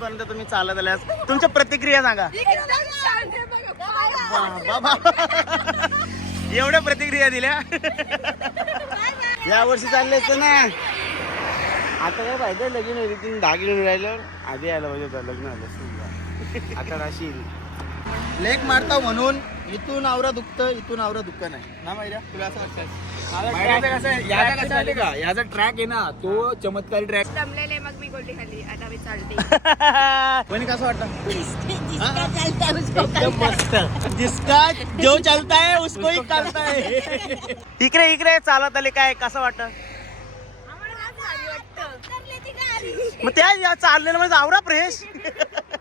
पर्यंत तुम्ही चालत आल्यास तुमच्या प्रतिक्रिया सांगा. एवढ्या प्रतिक्रिया दिल्या. या वर्षी चालले असतं ना. आता काय पाहिजे लगीन होती तुम्ही दागिने राहिल्यावर आधी आलं पाहिजे होतं. लग्न आलं आता राशी लेक मारता म्हणून इथून आवरा दुखतं इथून आवरा दुःख नाही ना माहिती तुला असं वाटतं. याचा ट्रॅक आहे ना तो चमत्कारी ट्रॅक जमलेले मग मी गोल्डी खाली आता मी चालते. पण कसं वाटतं एकदम मस्त. जिसका जो चलता है उसको ही चलता है. इकडे इकडे चालत आले काय कसं वाटतं मग त्या चाललेलं म्हणजे आवरा फ्रेश.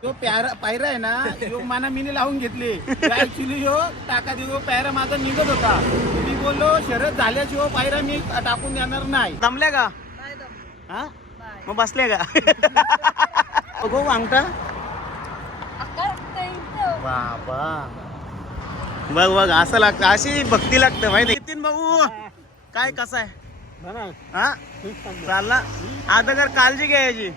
तो पायरा आहे ना योग माना मीने लावून घेतले ऍक्च्युली यो टाका देऊ पायरा माझा निघत होता. मी बोललो शरद झाल्याशिवाय पायरा मी टाकून देणार नाही. जमल्या का हा मग बसले का बघू अंगठा बाबा बघ बघ असं लागतं अशी भक्ती लागतं माहिती. नितीन भाऊ काय कसं आहे हा चालला आता तर काळजी घ्यायची.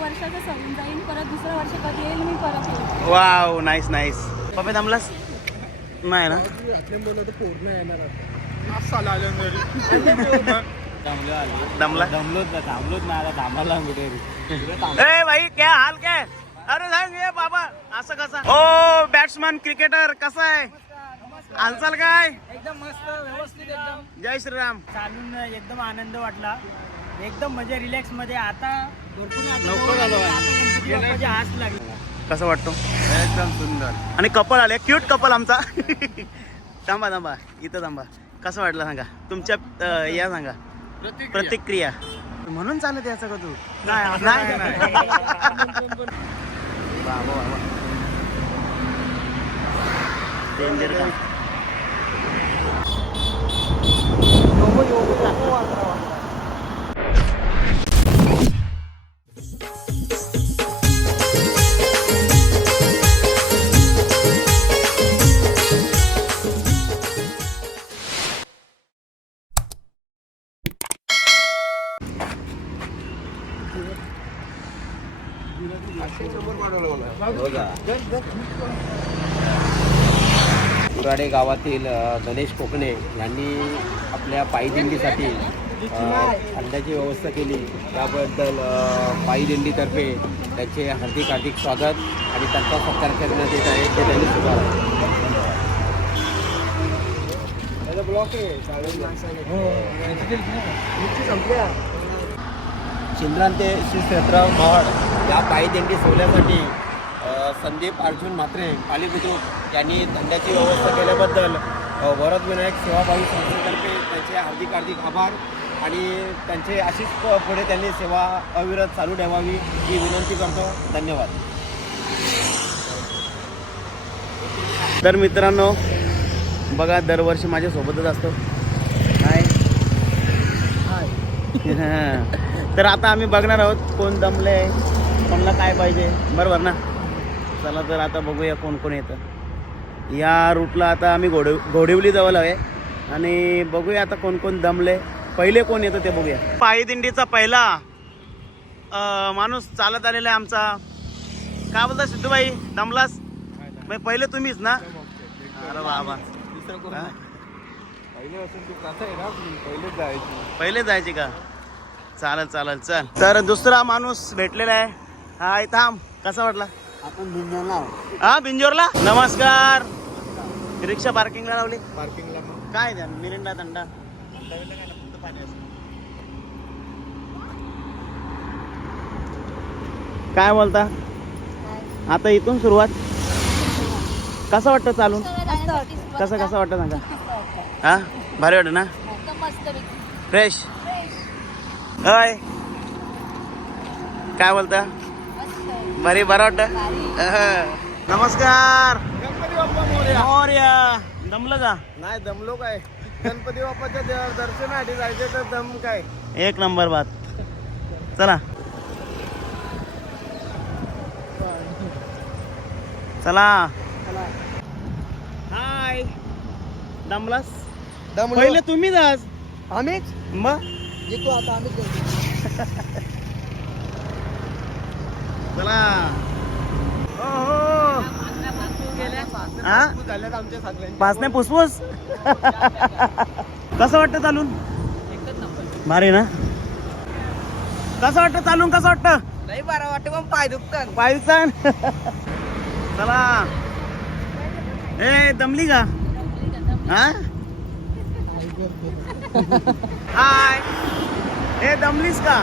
वर्षाचं सवून जाईल परत दुसरं वर्ष कधी येईल मी परत येईल. Wow nice nice. पप्पा थांबलास नाही ना दमला थांबलोच ना आता थांबायला ए भाई क्या हाल काय. अरे सांग ये बाबा असं कसं ओ बॅट्समन क्रिकेटर कसा आहे हालचाल काय एकदम मस्त व्यवस्थित एकदम. जय श्रीराम. चालून एकदम आनंद वाटला एकदम म्हणजे रिलॅक्स मध्ये. आता भरपूर हात लागला. कसं वाटतो एकदम सुंदर. आणि कपल आले क्यूट कपल आमचा. थांबा थांबा इथं थांबा. कसं वाटलं सांगा तुमच्या या सांगा प्रतिक्रिया. म्हणून चालत याचं का तू डेंजर का कुराडे गावातील गणेश कोकणे यांनी आपल्या पायीदिंडीसाठी अंड्याची व्यवस्था केली. त्याबद्दल पायीदिंडीतर्फे त्यांचे हार्दिक हार्दिक स्वागत आणि त्यांचा सत्कार करण्यात येत आहे ते त्यांनी स्वीकारले. चिंद्रान ते श्री क्षेत्र महड या पायीदिंडी सोहळ्यासाठी संदीप अर्जुन म्हात्रे पालीबुद्रुक यांनी धंद्याची व्यवस्था केल्याबद्दल वरदविनायक सेवाभावी संस्थेतर्फे त्यांचे हार्दिक हार्दिक आभार आणि त्यांचे अशीच पुढे त्यांनी सेवा अविरत चालू ठेवावी ही विनंती करतो. धन्यवाद. तर मित्रांनो बघा दरवर्षी माझ्यासोबतच असतो काय तर आता आम्ही बघणार आहोत कोण दमले कोणाला काय पाहिजे बरोबर ना. चला तर आता बघूया कोण कोण येतं या रूटला. आता आम्ही घोडिवली जवळ आहे आणि बघूया आता कोण कोण दमले पहिले कोण येतं ते बघूया. पायीदिंडीचा पहिला माणूस चालत आलेला आहे आमचा. काय बोलता सिद्धूबाई दमलास मग पहिले तुम्हीच ना. अरे बाबा पहिले जायचे का चालेल चालेल चल. तर दुसरा माणूस भेटलेला आहे. हाय थांब कसा वाटला आपण बिंजोरला हा बिंजोरला. नमस्कार. रिक्षा पार्किंगला लावली पार्किंगला काय द्या मिरिंडा थंडा काय बोलता आता इथून सुरुवात. कसं वाटतं चालून कसं कसं वाटतं सांगा. हा भारी वाटतं ना फ्रेश. होय काय बोलता भारी बरं वाटतं. नमस्कार. गणपती बाप्पा मोरया. मोरया. दमलं का नाही दमलो काय गणपती बाप्पाच्या दर्शनासाठी जायचे तर दम काय. एक नंबर बात. चला चला. हाय दमलास दमलो पहिले तुम्ही जास आम्हीच मग जितू आता आम्ही चला हो हा झाल्यात आमच्या सगळ्यांचे. पाच नाही फुसफुस कसं वाटतं चालून भारी ना कसं वाटतं चालून कसं वाटतं नाही बरं वाटतं पण पाय दुखतात. पाकिस्तान चला ए दमली का हा हाय ए दमलीस का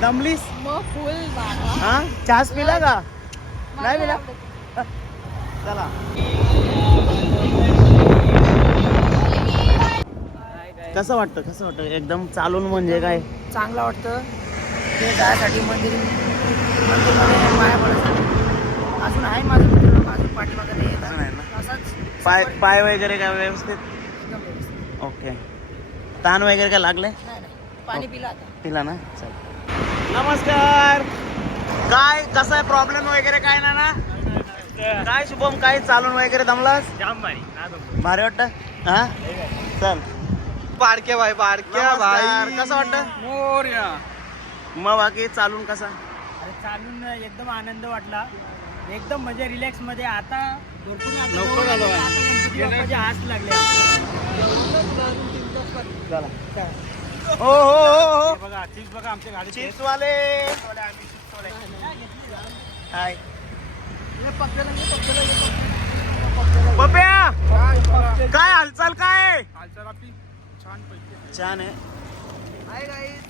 दमलीस मग फुल बाबा हा चहाच पिला का नाही पिला चला कसं वाटतं एकदम चालून म्हणजे काय चांगलं वाटतं ते जायसाठी मंदिरमध्ये पाया पडायसाठी अजून आहे माझं मित्र लोक अजून पाठीमागे असं येतात नाही ना असंच पाय वगैरे काय व्यवस्थित एकदम व्यवस्थित. ओके ताण वगैरे काय लागले नाही पाणी पिलं आता पिला ना चल नमस्कार काय कसं आहे प्रॉब्लेम वगैरे काय ना काय शुभम काय चालून वगैरे दमलास जाम भारी भारी वाटतं हा चल बारक्या भाई बारक्या नमस्कार. भाई कसं वाटतं मोरया. मग बाकी चालून कसा अरे चालून एकदम आनंद वाटला एकदम म्हणजे रिलॅक्स मध्ये आता भरपूर लवकर आलो आहे. आता गणपती बाप्पाचे हात लागले चला हो बघा चिप्स बघा आमच्या गाडीत चिप्स वाले हाय पप्या काय हालचाल काय छान आहे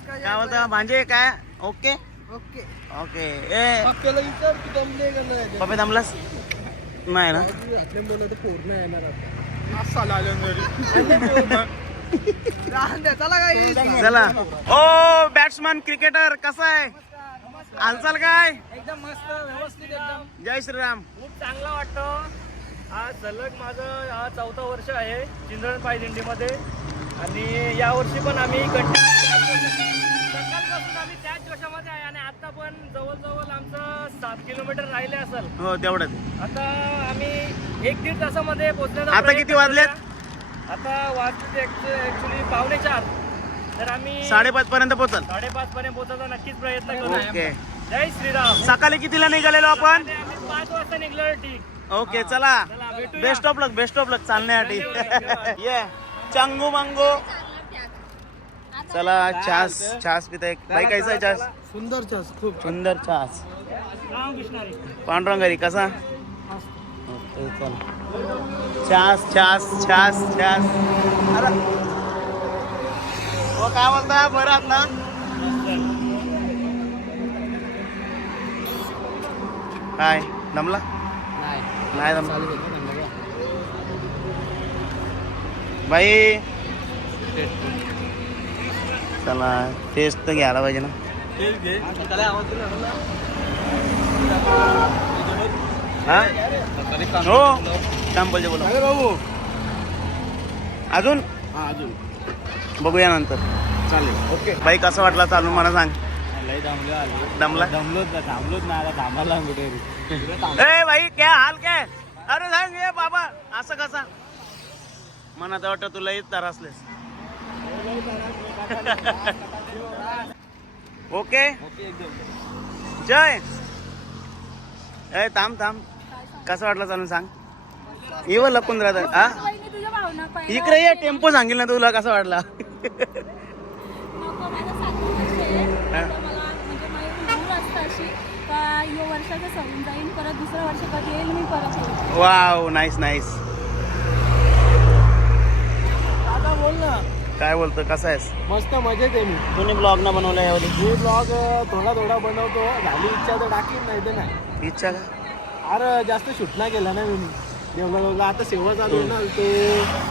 काय बोलता भांजे काय ओके ओके ओके ए आपल्याला विचार तू दमले का नाही पप्पे दमलास नाही ना आपल्या मुलं तर पूर्ण येणार आता असा लागलं चला काही चला ओ बॅट्समन क्रिकेटर कसा आहे हालचाल काय एकदम मस्त व्यवस्थित एकदम जय श्रीराम खूप चांगला वाटतो आज सलग माझं हा 4था वर्ष आहे चिंचवड पायदिंडीमध्ये आणि या वर्षी पण आम्ही सकाळपासून आम्ही त्याच जोशामध्ये आहे आणि आता पण जवळजवळ आमचं 7 किलोमीटर राहिले असेल हो तेवढंच आता आम्ही 1-1.5 तासामध्ये पोहोचण्याचा आता प्रयत्न किती वाजलेत? करूया. आता वाजले ऍक्च्युली 3:45 तर आम्ही 5:30 पर्यंत पोहोचल 5:30 पर्यंत पोहोचायचा नक्कीच प्रयत्न करू ओके जय श्रीराम सकाळी कितीला निघालेलो आपण आणि आम्ही 5 वाजता निघलो ठीक ओके चला चला भेटूया बेस्ट ऑफ लक चालण्यासाठी ये चंगू मंगू चला छास पिता एक भाई कैसा आहे छास सुंदर चस खूप सुंदर छास रामकृष्णारी पांडुरंगारी कसा ओके चला छास अरे हो काय बोलता बरं आहात ना काय दमला नाही दमला भाई चला टेस्ट तर घ्यायला पाहिजे ना हा हो सॅम्पलचे बोला भाऊ अजून अजून बघूया नंतर चालेल ओके भाई कसं वाटला चालून मला सांग लय दमला थांबलोच ना आता थांबायला कुठे ए भाई क्या हाल काय अरे सांग ये बाबा असं कसा मनात वाटतं तुला येत त्रासलेस ओके जय ए थांब कसं वाटलं चालून सांग येव लपून राहत हा वहिनी तुझ्या भावना पाहिजे इकडे ये टेम्पो सांगेल ना तुला कसं वाटला नको माझं 7 वर्ष आहे हा. तर मला म्हणजे माझी भूक असतं अशी का यो वर्षाचं सवून जाईन परत दुसरं वर्ष कधी येईल मी परत येईल वाव नाईस दादा बोल ना काय बोलतो कसा आहेस मस्त मजेत आहे मी तुम्ही ब्लॉग ना बनवला यावरी मी ब्लॉग थोडा बनवतो झाली इच्छा तर टाकीन नाही तर नाही इच्छा का अरे जास्त शूट नाही केला ना मी देवला आता सेवा चालू आहे ना ते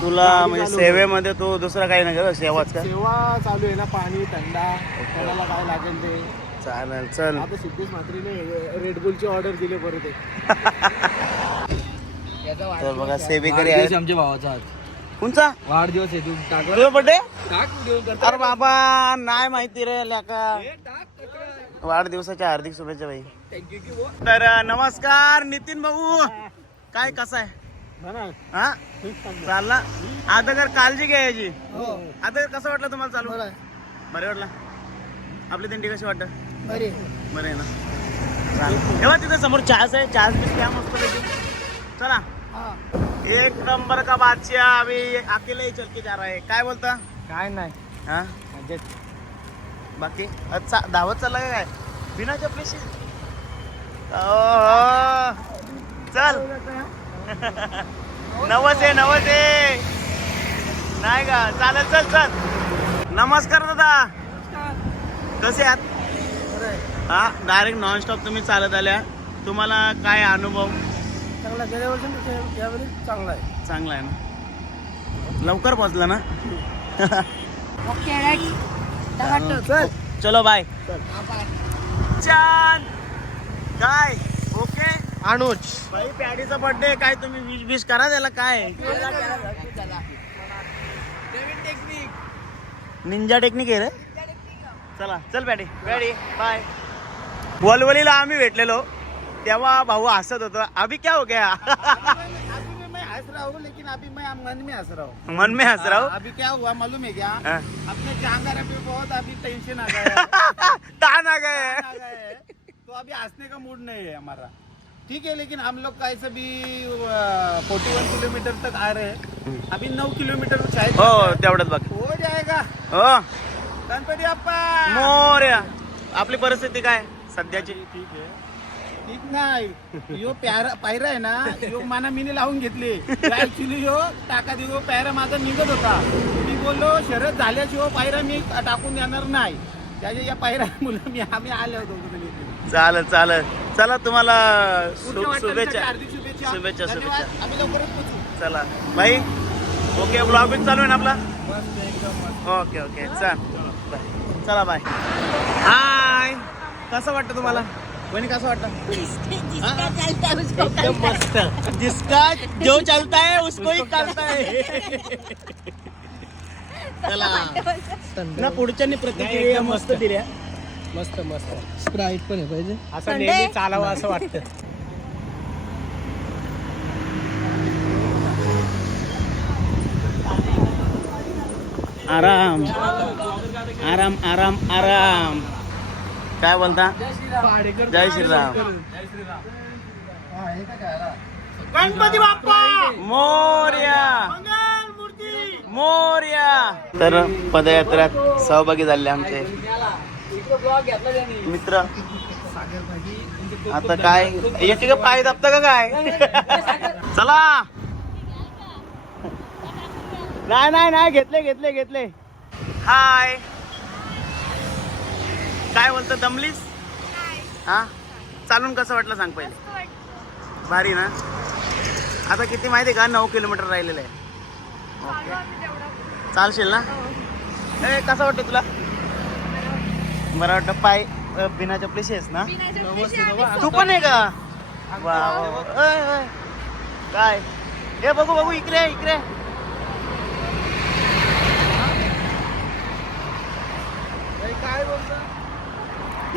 तुला गाडी म्हणजे चालू सेवेमध्ये तू दुसरं काही नाही करत सेवाच का सेवा चालू आहे ना पाणी थंडा कोणाला काय लागेल ते चालेल चल आता सिद्धेश म्हात्रीने रेडबुलची ऑर्डर दिली परत तर बघा सेवेकरी आहे आमच्या भावाचा आज कोणचा वाढदिवस आहे तू टाकला तुझा बर्थडे टाक देऊन अरे बाबा नाही माहिती रे लाका वाढदिवसाच्या हार्दिक शुभेच्छा भाई तर नमस्कार नितीन भाऊ काय कसा आहे हा चालला आता तर काळजी घ्यायची आता कसं वाटलं तुम्हाला चालू बरे वाटला? आपली दिंडी कशी वाटतं? बरे बरं आहे ना. चालेल तेव्हा तिथं समोर चहाच आहे, चहाच बीस घ्या मस्त पैकी. चला एक नंबर का बादशाह. अभी अकेले ही चल के जा रहा है. काय बोलता? काय नाही हा म्हणजे बाकी अच्छा धावत चालला का काय बिना चपलीशी? चल नवस आहे नाही का? चालेल चल चल. नमस्कार दादा, कसे आहात? हा डायरेक्ट नॉनस्टॉप तुम्ही चालत आल्या. तुम्हाला काय अनुभव? चांगला गेल्या वर्षी यावेळी चांगला आहे. चांगला आहे ना. लवकर पोहोचला ना. चल चलो बाय. छान काय ओके. अनुज भाई पॅडीचा बर्थडे काय तुम्ही विश करा त्याला. काय निंजा टेक्निक आहे रे. चला चल पॅडी बाय. वलवलीला आम्ही भेटलेलो तेव्हा भाऊ हसत होतो. अभी क्या हो गया? अभी मैं हंस रहा हूँ, लेकिन अभी मैं मन में हंस रहा हूँ. मन में हंस रहा हूँ. अभी क्या हुआ मालूम है क्या? हाँ. अपने जानदार अभी बहुत अभी टेंशन आ गया है. तान आ गए. आ गया है. तो अभी हंसने का मूड नहीं है हमारा. ठीक है, लेकिन हम लोग कैसे भी 41 किलोमीटर तक आ रहे हैं. अभी 9 किलोमीटर शायद हो तेवढंच बाकी. हो जाएगा. हो गणपती अप्पा. मोरया. आपली परिस्थिती काय सध्याची? ठीक आहे. ठीक नाही यो पायरा आहे ना, यो माना मीने लावून घेतली. ऍक्च्युली यो टाका देऊ पायरा माझा निघत होता. मी बोललो शरद झाल्याशिवाय पायरा मी टाकून देणार नाही. त्याच्या या पायरा मुलं आम्ही आले होतो. चालेल चला तुम्हाला पुढच्या वाटचालीसाठी शुभेच्छा. हार्दिक शुभेच्छा. धन्यवाद. आम्ही लवकरच पोहोचू. चला बाई. ओके ब्लॉग पण चालू आहे ना आपला. ओके चला बाय. हाय कसं वाटतं तुम्हाला? वहिनी कसं वाटतं? एकदम मस्त. जिसका जो चलता है उसको ही करता है. चला ना पुढच्यांनी प्रतिक्रिया मस्त दिल्या. मस्त स्प्राईट पण आहे पाहिजे. असं नेहमी चालावं असं वाटतं. आराम काय बोलता? जय श्रीराम. गणपती बाप्पा मोरया. तर पदयात्रेत सहभागी झाले आमचे मित्र. आता काय याची का पाय दाबता का काय? चला. नाही घेतले. हाय काय बोलतो? दमलीस? हा चालून कसं वाटलं सांग पहिले. भारी ना. आता किती माहिती का? 9 किलोमीटर राहिलेलं आहे. ओके चालशील ना? ए कसं वाटतं तुला? बरं वाटतं. पाय बिना चपलीशी आहेस ना? तू पण आहे का? वा काय हे बघू इकडे काय बोलतो?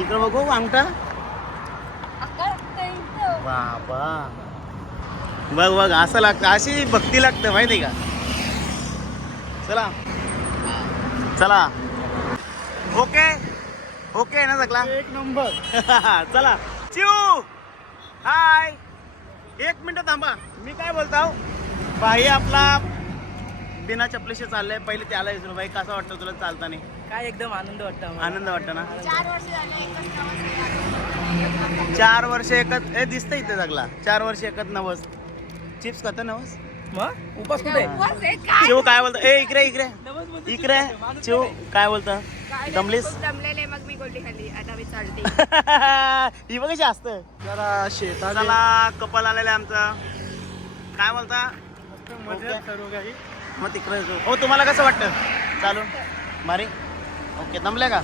इकडे बघू अंगठा. बाबा बघ असं लागतं. अशी भक्ती लागतं माहिती का? चला ओके ना सगळा एक नंबर. चला चिऊ. हाय 1 मिनिट थांबा. मी काय बोलतो भाई आपला बिना चपलीशी चाललंय. पहिले त्याला विचारू भाई कसं वाटतं तुला चालताना? काय एकदम आनंद वाटतं. आनंद वाटतं ना. 4 वर्ष एकच दिसतं इथे सगळा. 4 वर्ष एकच नवस. चिप्स खाता नवस. मग उपास कुठे? चिऊ काय बोलतो? इकडे चिऊ काय बोलतं? दमलीस? दमलेले मग मी गोल्डी खाली आता मी चालते. ही बघ कशी असतं. जरा शेतात चला कपल आलेलं आहे आमचं. काय बोलता? मजेत सर्व काही. मग तिकडे हो. तुम्हाला कसं वाटतं चालून? मारी ओके. दमले का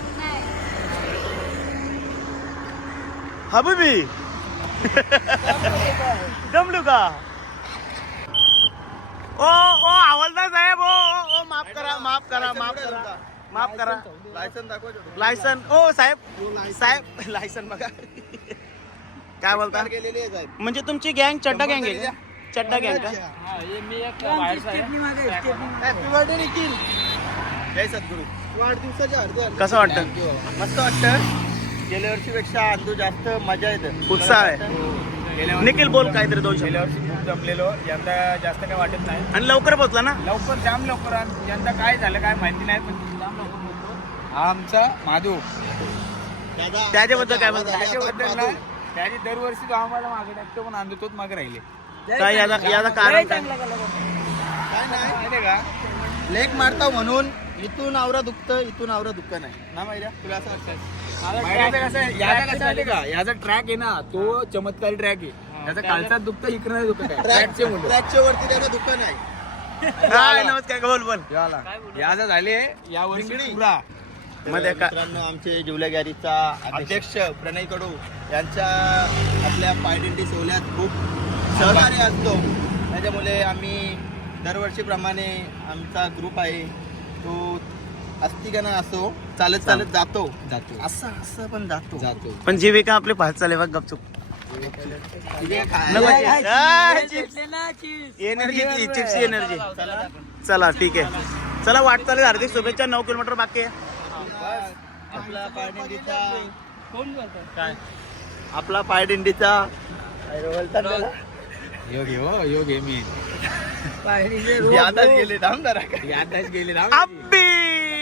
हबीबी? दमलू का? ओ हवालदार साहेब. ओ माफ करा. लायसन दाखवा. लायसन. ओ साहेब लायसन बघा. काय बोलता? गेलेली आहे साहेब. म्हणजे तुमची गँग चड्डा गँग आहे का? चड्डा गँग का? Happy birthday Nikhil. जय सद्गुरू. वाढदिवसाच्या हार्दिक कसं वाटतं? मस्त वाटतं. गेल्या वर्षीपेक्षा अंदू जास्त मजा येते. उत्साह आहे. गेल्या वर्षी निखिल बोल काहीतरी 2 शब्द. गेल्या वर्षी खूप जमलेलो, यंदा जास्त काही वाटत नाही. आणि लवकर पोहोचला ना. लवकर जाम लवकर आणि यंदा काय झालं काय माहिती नाही, पण जाम लवकर बोलतो. हा आमचा माधू. त्याच्याबद्दल काय बोलतो? त्याच्याबद्दल ना, त्याने दरवर्षी तो आम्हाला मागे टाकतो, पण अंदू तोच मागे राहिले. काय याचा कारण काय? काय नाही माहिती का, लेक मारता म्हणून इथून आवरा दुखतं, इथून आवरा दुःख नाही ना माहिती तुला असं वाटतं. याचा ट्रॅक आहे ना, तो चमत्कारी ट्रॅक आहे. त्याचा कालचा दुखतं, इकडे नाही दुखत. ट्रॅकचे मुलं ट्रॅकच्या वरती त्याचं दुकान आहे. हाय, नमस्कार. बोल बोल. याचा झाले या वर्षी पुरा. मध्ये का मित्रांनो, आमचे जिवल्या गॅरीचा अध्यक्ष प्रणय कडू यांच्या आपल्या पायडेंटी सोहळ्यात खूप सहकार्य असतो. त्याच्यामुळे आम्ही दरवर्षीप्रमाणे आमचा ग्रुप आहे तो अस्तिकना असो चालत चालत जातो असं असं पण जातो. पण जीविका आपली पाहत चाले बघ गपचूप. Energy chips energy. चला ठीक आहे. चला वाटचाल हार्दिक शुभेच्छा. 9 किलोमीटर बाकी आहे. आपला पायदिंडीचा योग आहे मी यादच गेले अब्बी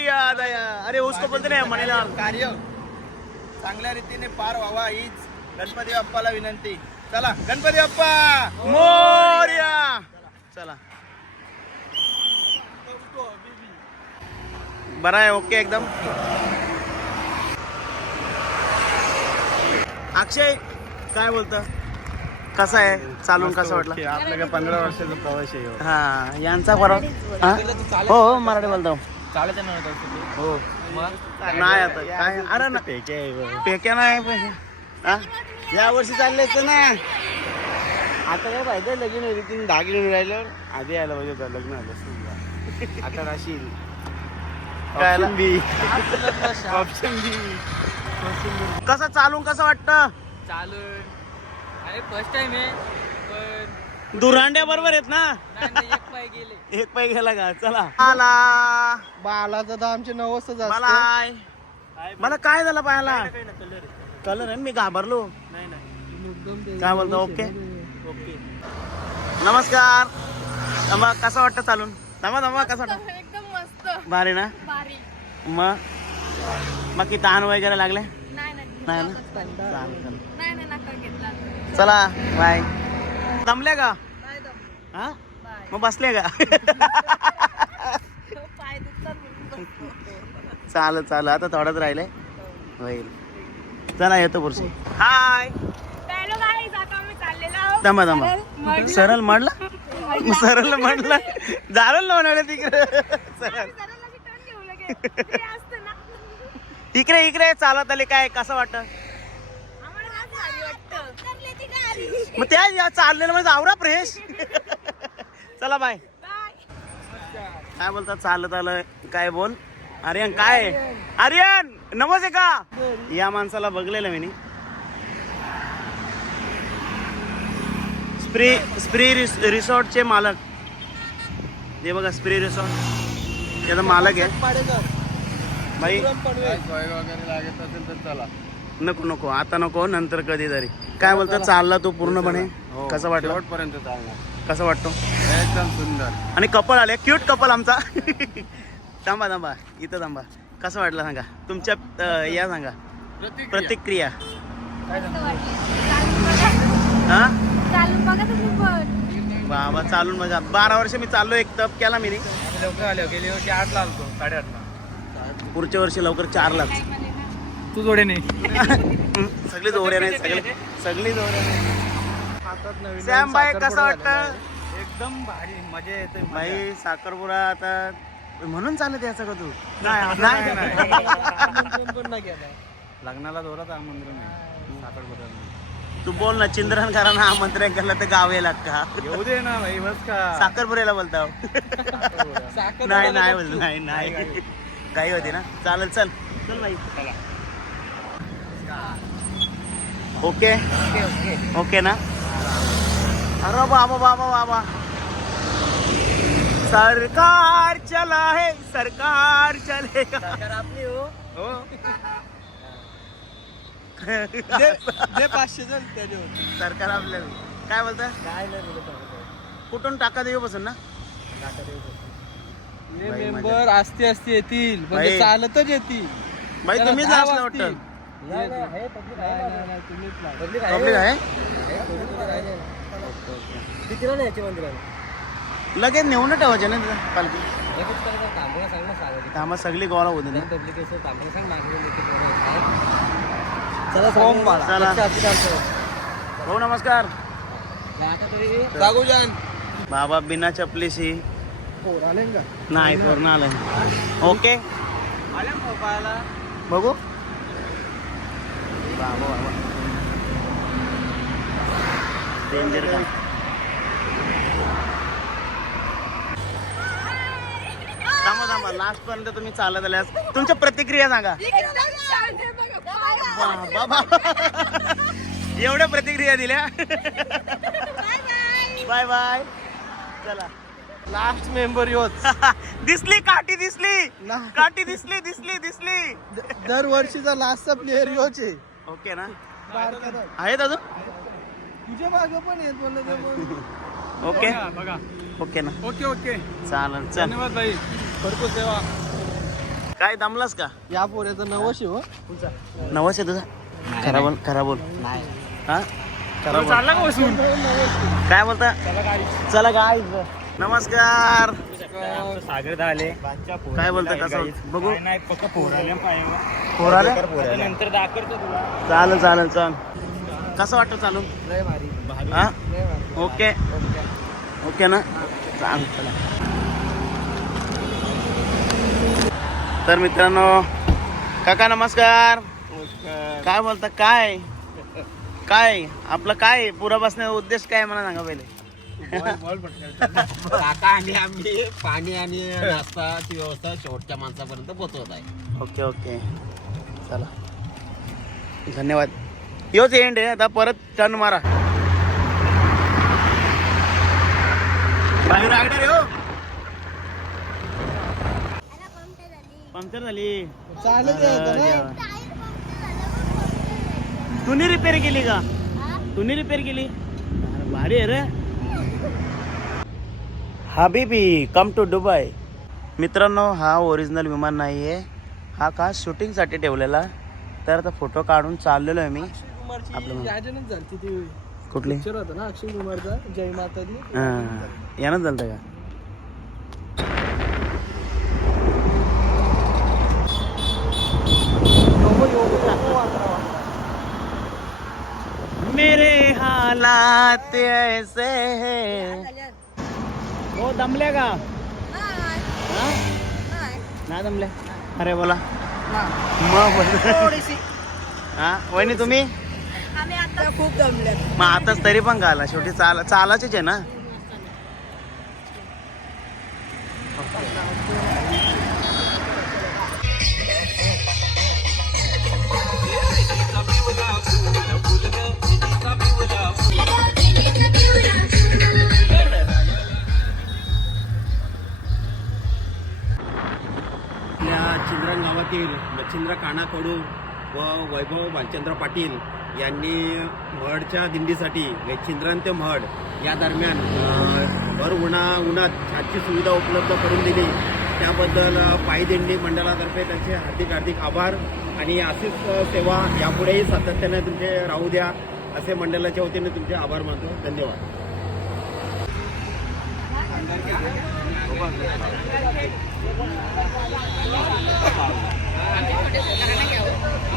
याद आया. अरे उसको बोलते नाही म्हणेला. कार्य चांगल्या रीतीने पार व्हावा हीच गणपती बाप्पाला विनंती. चला गणपती बाप्पा मोरया. चला बरं आहे. ओके एकदम. अक्षय काय बोलतं? कसं आहे चालून? कसं वाटलं? आपल्या 15 वर्षाचा प्रवास आहे. हा यांचा बरोबर. हो हो मराठी बोलतो. चालायचं हो नाही आता काय. अरे ना पेक्या नाही पाहिजे. हा या वर्षी चालले तर ना. आता काय पाहिजे लगीन होती 3 10 किलोमीटर राहिल्यावर आधी यायला पाहिजे होतं. लग्न आलं आता राशील काय ऑप्शन बी. कसं चालून कसं वाटतं? चालून अरे फर्स्ट टाइम आहे पण दुरांड्या बरोबर आहेत ना. एक पाय गेले. एक पाय गेला का? चला आला बालाचा तर आमचे 9 वाजता जास्त. मला काय झालं पायाला? कलर आहे. मी घाबरलो. काय बोलतो? ओके नमस्कार. थांबा कसं वाटतं चालून? थांबा कसं वाटतं? एकदम मस्त भारी ना. भारी. मग बाकी तहान वगैरे लागले नाही नाही ना? चालेल. नाही नका घेतला. चला बाय. दमले का? नाही दम. हा बाय. मग बसले का? पाय दुखतात म्हणून बसतो. चाल आता थोडंच राहिलंय. होईल. चला येतो पुढचे. हाय हॅलो गाईज, आता आम्ही चाललेलो आहोत. दमा सरळ म्हणलं. सरळ म्हणलं झालं ना म्हणाले तिकडे. सरळ इकडे चालत आले. काय कसं वाटतं? मग त्या चाललेलं म्हणजे आवरा प्रेश. चला बाय. काय बोलतात? चालत आलं काय बोल. आर्यन काय? आर्यन नमस्ते का? या माणसाला बघलेलं मी. स्प्री रिसॉर्टचे मालक हे बघा. स्प्री रिसॉर्ट याचा मालक आहे भाई. वगैरे लागत असेल तर चला. नको आता नको, नंतर कधीतरी. काय बोलतात? चालला तो पूर्णपणे. कसं वाटलं? शेवटपर्यंत चालणार. कसं वाटतो? एकदम सुंदर. आणि कपल आले. क्यूट कपल आमचा. थांबा इथं थांबा. कसं वाटलं सांगा तुमच्या या सांगा प्रतिक्रिया. हा चालून बघा तुम्ही पण. बाबा चालून मजा. 12 वर्ष मी चाललो. एक तप केला मी. लवकर आलो. गेली वर्षी 8 ला आलतो. 8:30 पुढच्या वर्षी लवकर 4 लाख. तू जोडे नाही. सगळी जोड्या नाही. सगळी जोड्या नाही. सॅम भाई कसं वाटतं? एकदम भारी मजा येते. भाई साखरपुरा आता म्हणून चालत याचं का तू? लग्नाला जोरात आमंत्रण आहे. साखरपुड्याला तू बोल ना. चिंद्रनकरांना आमंत्रण केलं तर गाव येईल का? येऊ दे ना भाई. बस का साखरपुऱ्याला बोलता? नाही बोल. नाही काही होती ना. चालेल चल भाई. ओके ना. अरे बाबा सरकार चला है, सरकार चलेगा. आपली हो हो. दे 500 जण त्याच्यावर. सरकार आपल्याला काय बोलता? काय नाही बोलत आहे. कुठून टाका देऊ बसून ना? हे बाई, मेंबर असते येतील बाई. म्हणजे चालतच येतील. बाई त्याला तुम्हीच 10 लास्ट वाजतील. वाटतं. नाही, नाही, आहे, public आहे ना. नाही, तुम्हीच लावा. Public पब्लिक आहे. कितीला नाही याची मंदिराला? लगेच नेऊन ठेवायचे ना तिथं पालखी. लगेच करायचं, तांबूला सांग ना, सांगायचं. कामं सगळी गोळा होती ना. पब्लिक असं तांबूला सांग, मागणी मोठी पोरं आहेत. चला फॉर्म भरा. चला. लक्ष असू द्या आमचं. हो नमस्कार. आता तरी सागूजान बाबा बिना चपलीशी पोर आले का? नाही पूर्ण आलं. ओके आले मोबाईलला. बघू. बाबा बाबा डेंजर का. थांबा थांबा लास्ट पर्यंत तुम्ही चालत आल्यास तुमच्या प्रतिक्रिया सांगा. बाबा एवढ्या प्रतिक्रिया दिल्या. Bye bye. चला लास्ट मेंबर योच. दिसली काठी दिसली. ना. काठी दिसली दिसली दिसली. दरवर्षीचा लास्टचा प्लेअर योच आहे. ओके ना. बारकाला. आहेत अजून. तुझ्या मागं पण येत म्हणलं तर मग. ओके बघा. ओके ना. Okay okay. चालेल चल. धन्यवाद भाई. भरपूर सेवा. काय दमलास का? या पोऱ्याचा नवश आहे हो. नवस आहे तुझा. खरा बोल खरा बोल. हा खरा बोल. चालला का बसून? काय बोलता? चला गाय. नमस्कार. सागर आले काय बोलता कसं बघू. नाही फक्त पोराले पोर आले. नंतर दाखवतो तुला. चालेल चालेल चाल. कसं वाटतं चालून? लय भारी. हा लय भारी. ओके ओके ना. चालेल चला. तर मित्रांनो काका नमस्कार. काय बोलता काय काय आपलं काय पुरा बसण्याचा उद्देश काय मला सांगा पहिले. काका आणि आम्ही पाणी आणि नाश्ताची व्यवस्था शेवटच्या माणसापर्यंत पोहोचवत आहे. ओके ओके चला धन्यवाद. योच एंड आहे आता परत टर्न मारा. बाहेर रायडर हो. पंक्चर झाली. चालत यायचं ना. तुम्ही रिपेअर केली का? तुम्ही रिपेअर केली. अरे भारी आहे रे. हबीबी कम टू दुबई. मित्रांनो हा ओरिजिनल विमान नाही आहे. हा खास शूटिंगसाठी ठेवलेला. तर आता फोटो काढून चाललेलो आहे मी. कुमारची याजनच झाली ती. कुठली पिक्चर होता ना अक्षय कुमारचा जय माता दी. यानं चालतं का? मेरे हालात ऐसे है. हो दमले का? हा? नाही दमले. अरे बोला मग थोडीशी. हा वहिनी तुम्ही आम्ही आता खूप दमल्या. मग आताच तरी पण घाला शेवटी चालाचीच आहे ना. चिंद्रन गावातील मच्छिंद्र काणाकडू व वैभव भालचंद्र पाटील यांनी महडच्या दिंडीसाठी चिंद्रन ते महड या दरम्यान भर उन्हात छानची सुविधा उपलब्ध करून दिली. त्याबद्दल पायी दिंडी मंडळातर्फे त्यांचे हार्दिक हार्दिक आभार. आणि अशीच सेवा यापुढेही सातत्याने तुमचे राहू द्या असे मंडळाच्या वतीने तुमचे आभार मानतो. धन्यवाद.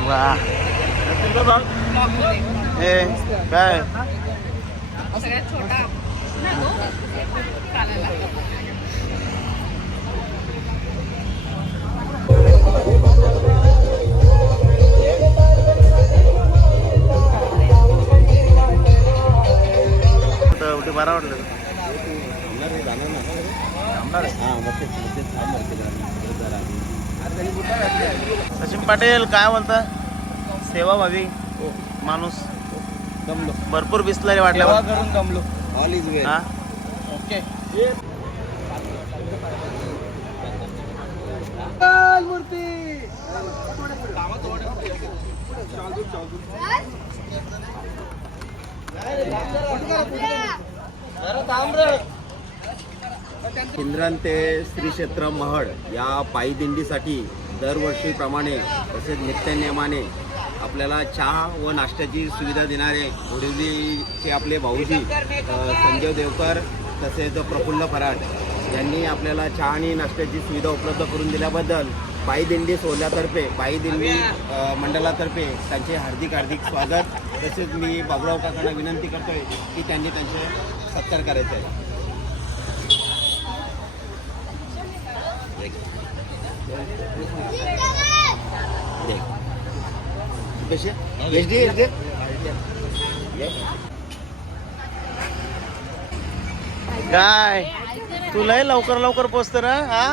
वा ए काय एवढे बरा वाटलं. सचिन पाटील काय बोलता? सेवाभावी माणूस. दमलो. भरपूर बिस्लरी वाटल्या. सेवा करून दमलो. ऑल इज वेल. हा ओके. इंद्रन ते श्री क्षेत्र महड या पायी दिंडीसाठी दरवर्षीप्रमाणे तसेच नित्यनियमाने आपल्याला चहा व नाश्त्याची सुविधा देणारे बोरिवलीचे आपले भाऊजी संजय देवकर तसेच प्रफुल्ल फराट यांनी आपल्याला चहा आणि नाश्त्याची सुविधा उपलब्ध करून दिल्याबद्दल पायी दिंडी सोहळ्यातर्फे पायी दिंडी मंडळातर्फे त्यांचे हार्दिक हार्दिक स्वागत. तसेच मी बाबुराव काकांना विनंती करतोय की त्यांनी त्यांचे सत्कार करायचे आहे. काय तुलाही लवकर लवकर पोचत ना. हा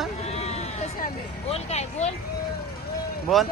बोल काय बोल बोल.